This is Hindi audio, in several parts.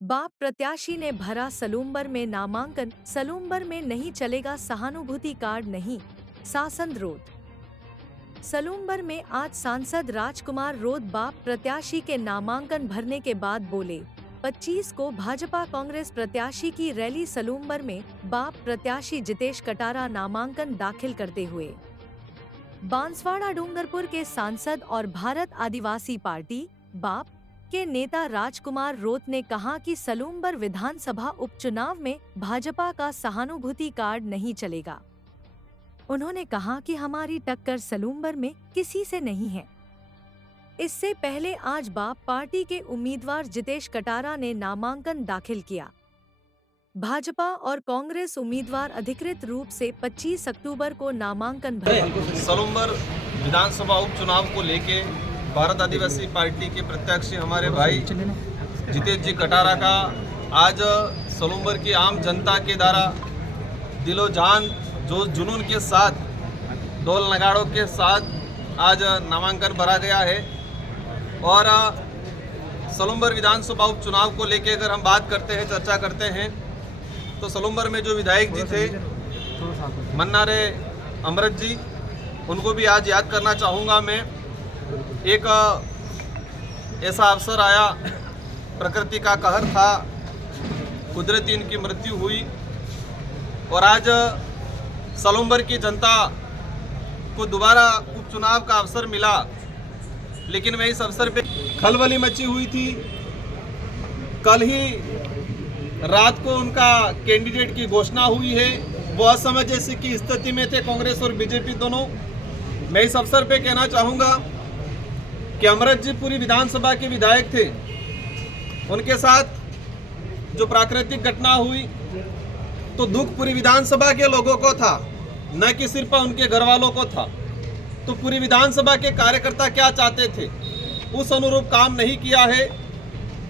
बाप प्रत्याशी ने भरा सलूम्बर में नामांकन, सलूम्बर में नहीं चलेगा सहानुभूति कार्ड नहीं, सांसद रोध। सलूम्बर में आज सांसद राजकुमार रोध बाप प्रत्याशी के नामांकन भरने के बाद बोले। 25 को भाजपा कांग्रेस प्रत्याशी की रैली सलूम्बर में बाप प्रत्याशी जितेश कटारा नामांकन दाखिल करते हुए बांसवाड़ा डूंगरपुर के सांसद और भारत आदिवासी पार्टी बाप के नेता राजकुमार रोध ने कहा कि सलूम्बर विधानसभा उपचुनाव में भाजपा का सहानुभूति कार्ड नहीं चलेगा। उन्होंने कहा कि हमारी टक्कर सलूम्बर में किसी से नहीं है। इससे पहले आज बाप पार्टी के उम्मीदवार जितेश कटारा ने नामांकन दाखिल किया। भाजपा और कांग्रेस उम्मीदवार अधिकृत रूप से 25 अक्टूबर को नामांकन भरेंगे। सलूम्बर विधानसभा उपचुनाव को लेके भारत आदिवासी पार्टी के प्रत्याशी हमारे भाई जितेश जी कटारा का आज सलूम्बर की आम जनता के द्वारा दिलो जान जो जुनून के साथ ढोल नगाड़ों के साथ आज नामांकन भरा गया है। और सलूम्बर विधानसभा उपचुनाव को लेके अगर हम बात करते हैं, चर्चा करते हैं, तो सलूम्बर में जो विधायक जी थे मन्नारे अमृत जी, उनको भी आज याद करना चाहूँगा मैं। एक ऐसा अवसर आया, प्रकृति का कहर था, कुदरती इनकी मृत्यु हुई और आज सलूम्बर की जनता को दोबारा उपचुनाव का अवसर मिला। लेकिन मैं इस अवसर पे खलबली मची हुई थी। कल ही रात को उनका कैंडिडेट की घोषणा हुई है। वो असमंजस जैसी की स्थिति में थे कांग्रेस और बीजेपी दोनों। मैं इस अवसर पे कहना चाहूँगा कि अमृत जी पूरी विधानसभा के विधायक थे। उनके साथ जो प्राकृतिक घटना हुई तो दुख पूरी विधानसभा के लोगों को था, न कि सिर्फ उनके घर वालों को था। तो पूरी विधानसभा के कार्यकर्ता क्या चाहते थे, उस अनुरूप काम नहीं किया है।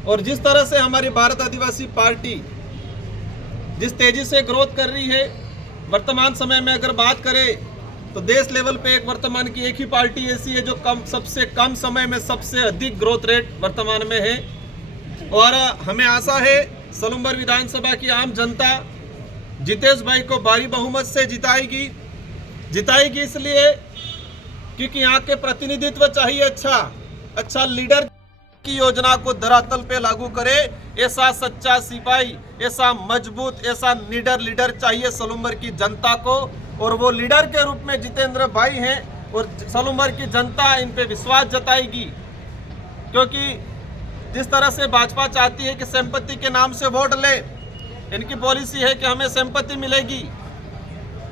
और जिस तरह से हमारी भारत आदिवासी पार्टी जिस तेजी से ग्रोथ कर रही है, वर्तमान समय में अगर बात करें तो देश लेवल पे वर्तमान की एक ही पार्टी ऐसी है जो सबसे कम समय में सबसे अधिक ग्रोथ रेट वर्तमान में है। और हमें आशा है सलूम्बर विधानसभा की आम जनता जितेश भाई को भारी बहुमत से जिताएगी इसलिए क्योंकि यहाँ के प्रतिनिधित्व चाहिए, अच्छा लीडर की योजना को धरातल पे लागू करे, ऐसा सच्चा सिपाही, ऐसा मजबूत, ऐसा निडर लीडर चाहिए सलूम्बर की जनता को। और वो लीडर के रूप में जितेंद्र भाई हैं और सलूम्बर की जनता इन पे विश्वास जताएगी। क्योंकि जिस तरह से भाजपा चाहती है कि संपत्ति के नाम से वोट ले, इनकी पॉलिसी है कि हमें संपत्ति मिलेगी।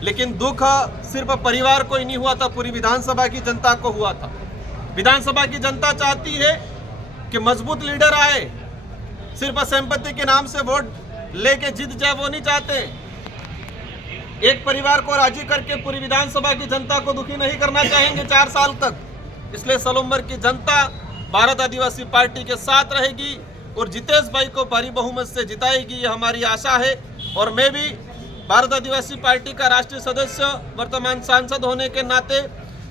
लेकिन दुख सिर्फ परिवार को ही नहीं हुआ था, पूरी विधानसभा की जनता को हुआ था। विधानसभा की जनता चाहती है कि मजबूत लीडर आए, सिर्फ संपत्ति के नाम से वोट लेके जीत जाए वो नहीं चाहते। एक परिवार को राजी करके पूरी विधानसभा की जनता को दुखी नहीं करना चाहेंगे 4 साल तक। इसलिए सलूम्बर की जनता भारत आदिवासी पार्टी के साथ रहेगी और जितेश भाई को भारी बहुमत से जिताएगी, ये हमारी आशा है। और मैं भी भारत आदिवासी पार्टी का राष्ट्रीय सदस्य, वर्तमान सांसद होने के नाते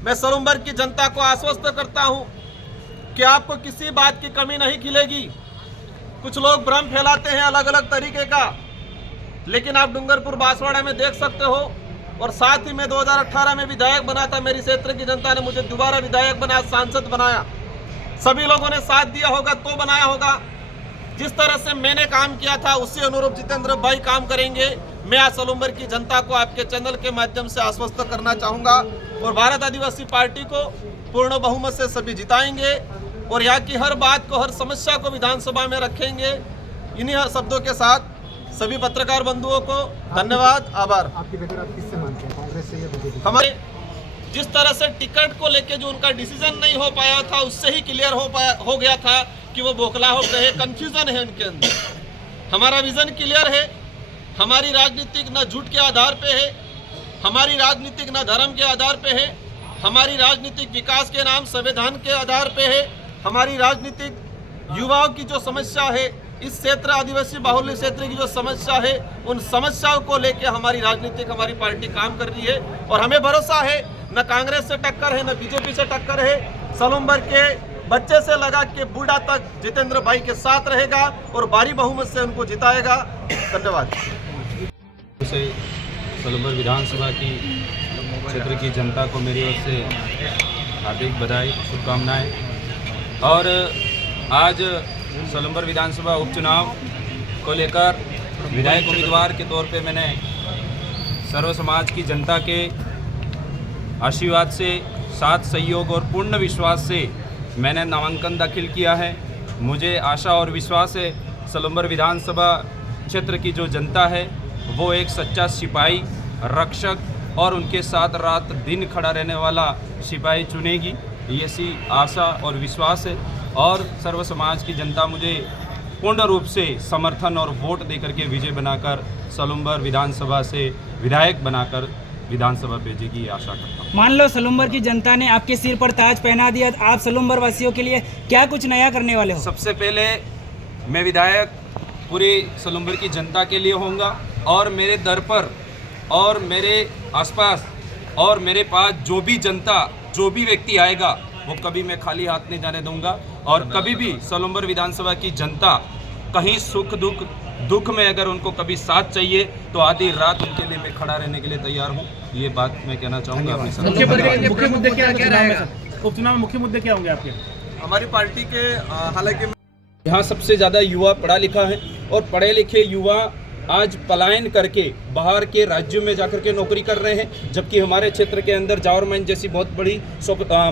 मैं सलूम्बर की जनता को आश्वस्त करता हूं कि आपको किसी बात की कमी नहीं खिलेगी। कुछ लोग भ्रम फैलाते हैं अलग अलग तरीके का, लेकिन आप डूंगरपुर बांसवाड़ा में देख सकते हो। और साथ ही मैं 2018 में विधायक बना था, मेरी क्षेत्र की जनता ने मुझे दोबारा विधायक बनाया, सांसद बनाया। सभी लोगों ने साथ दिया होगा तो बनाया होगा। जिस तरह से मैंने काम किया था उसी अनुरूप जितेंद्र भाई काम करेंगे। मैं आज सलूम्बर की जनता को आपके चैनल के माध्यम से आश्वस्त करना चाहूँगा और भारत आदिवासी पार्टी को पूर्ण बहुमत से सभी जिताएंगे और यहाँ की हर बात को, हर समस्या को विधानसभा में रखेंगे। इन्हीं शब्दों के साथ सभी पत्रकार बंधुओं को धन्यवाद, आभार। आपकी बेहतर आप किससे मानते हैं, कांग्रेस से या बीजेपी? हमारे जिस तरह से टिकट को लेके जो उनका डिसीजन नहीं हो पाया था, उससे ही क्लियर हो गया था कि वो बोखला हो गए, कंफ्यूजन है उनके अंदर। हमारा विजन क्लियर है। हमारी राजनीतिक न झूठ के आधार पे है, हमारी राजनीतिक न धर्म के आधार पे है, हमारी राजनीतिक विकास के नाम संविधान के आधार पे है। हमारी राजनीतिक युवाओं की जो समस्या है, इस क्षेत्र आदिवासी बाहुल्य क्षेत्र की जो समस्या है, उन समस्याओं को लेकर हमारी पार्टी काम कर रही है। और हमें भरोसा है न कांग्रेस से टक्कर है, न बीजेपी से टक्कर है। सलूम्बर के बच्चे से लगा के बूढ़ा तक जितेंद्र भाई के साथ रहेगा और भारी बहुमत से उनको जिताएगा। धन्यवाद। से सलूम्बर विधानसभा की क्षेत्र की जनता को मेरी ओर से हार्दिक बधाई, शुभकामनाएं। और आज सलूम्बर विधानसभा उपचुनाव को लेकर विधायक उम्मीदवार के तौर पे मैंने सर्व समाज की जनता के आशीर्वाद से, साथ सहयोग और पूर्ण विश्वास से मैंने नामांकन दाखिल किया है। मुझे आशा और विश्वास है सलूम्बर विधानसभा क्षेत्र की जो जनता है वो एक सच्चा सिपाही, रक्षक और उनके साथ रात दिन खड़ा रहने वाला सिपाही चुनेगी, ऐसी आशा और विश्वास है। और सर्व समाज की जनता मुझे पूर्ण रूप से समर्थन और वोट देकर के विजय बनाकर सलूम्बर विधानसभा से विधायक बनाकर विधानसभा भेजेगी, ये आशा करता हूँ। मान लो सलूम्बर की जनता ने आपके सिर पर ताज पहना दिया, तो आप सलूम्बर वासियों के लिए क्या कुछ नया करने वाले हो? सबसे पहले मैं विधायक पूरी सलूम्बर की जनता के लिए होऊंगा और मेरे दर पर और मेरे आसपास और मेरे पास जो भी जनता, जो भी व्यक्ति आएगा वो कभी मैं खाली हाथ नहीं जाने दूंगा। और कभी भी सलूम्बर विधानसभा की जनता कहीं सुख दुख में अगर उनको कभी साथ चाहिए तो आधी रात उनके लिए मैं खड़ा रहने के लिए तैयार हूँ। ये बात मैं कहना चाहूँगा अपनी सरकार। मुख्य मुद्दे क्या रहेगा? उपचुनाव में मुख्य मुद्दे क्या होंगे आपके? हमारी पार्टी के हालांकि यहाँ सबसे ज़्यादा युवा पढ़ा लिखा है और पढ़े लिखे युवा आज पलायन करके बाहर के राज्यों में जाकर के नौकरी कर रहे हैं, जबकि हमारे क्षेत्र के अंदर जावर माइन जैसी बहुत बड़ी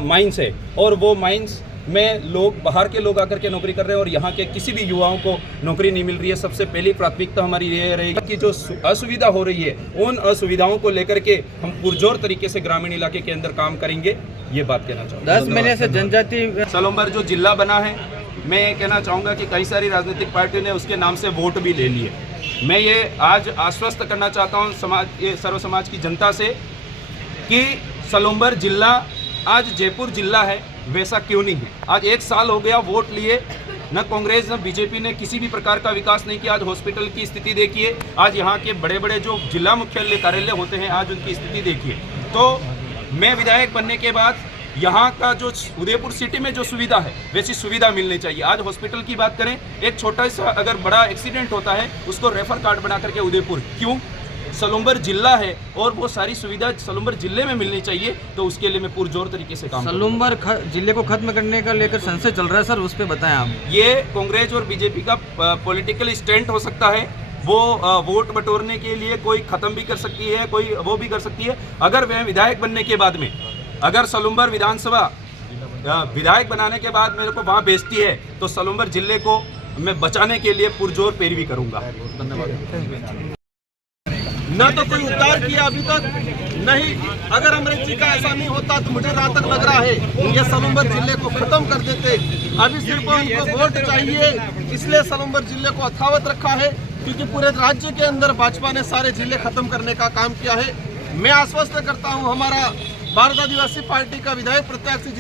माइंस है और वो माइंस में लोग बाहर के लोग आकर के नौकरी कर रहे हैं और यहाँ के किसी भी युवाओं को नौकरी नहीं मिल रही है। सबसे पहली प्राथमिकता हमारी ये रहेगी कि जो असुविधा हो रही है उन असुविधाओं को लेकर के हम पुरजोर तरीके से ग्रामीण इलाके के अंदर काम करेंगे, ये बात कहना चाहूँगा। 10 महीने से जनजाति सलूम्बर जो जिला बना है, मैं ये कहना चाहूँगा कि कई सारी राजनीतिक पार्टियों ने उसके नाम से वोट भी ले लिए। मैं ये आज आश्वस्त करना चाहता हूँ सर्व समाज की जनता से कि सलूम्बर जिला आज जयपुर जिला है वैसा क्यों नहीं है। आज 1 साल हो गया वोट लिए, न कांग्रेस न बीजेपी ने किसी भी प्रकार का विकास नहीं किया। आज हॉस्पिटल की स्थिति देखिए, आज यहाँ के बड़े बड़े जो जिला मुख्यालय कार्यालय होते हैं आज उनकी स्थिति देखिए। तो मैं विधायक बनने के बाद यहाँ का जो उदयपुर सिटी में जो सुविधा है वैसी सुविधा मिलनी चाहिए। आज हॉस्पिटल की बात करें, एक छोटा सा अगर बड़ा एक्सीडेंट होता है उसको रेफर कार्ड बना करके उदयपुर, क्यों? सलूम्बर जिला है और वो सारी सुविधा सलूम्बर जिले में मिलनी चाहिए, तो उसके लिए मैं पुरजोर तरीके से काम सलूम्बर जिले को खत्म करने का लेकर संसद चल रहा है सर, उस पर बताएं आप। ये कांग्रेस और बीजेपी का पॉलिटिकल स्टंट हो सकता है। वो वोट बटोरने के लिए कोई खत्म भी कर सकती है, कोई वो भी कर सकती है। अगर वह विधायक बनने के बाद में अगर सलूम्बर विधानसभा विधायक बनाने के बाद मेरे को वहाँ भेजती है तो सलूम्बर जिले को मैं बचाने के लिए पुरजोर पैरवी करूँगा। धन्यवाद। न तो कोई उद्धार किया अभी तक, नहीं अगर अमृत जी का ऐसा नहीं होता तो मुझे जहाँ तक लग रहा है ये सलूम्बर जिले को खत्म कर देते। अभी सिर्फ उनको वोट चाहिए, इसलिए सलूम्बर जिले को यथावत रखा है, क्योंकि पूरे राज्य के अंदर भाजपा ने सारे जिले खत्म करने का काम किया है। मैं आश्वस्त करता हूँ हमारा भारत आदिवासी पार्टी का विधायक प्रत्याशी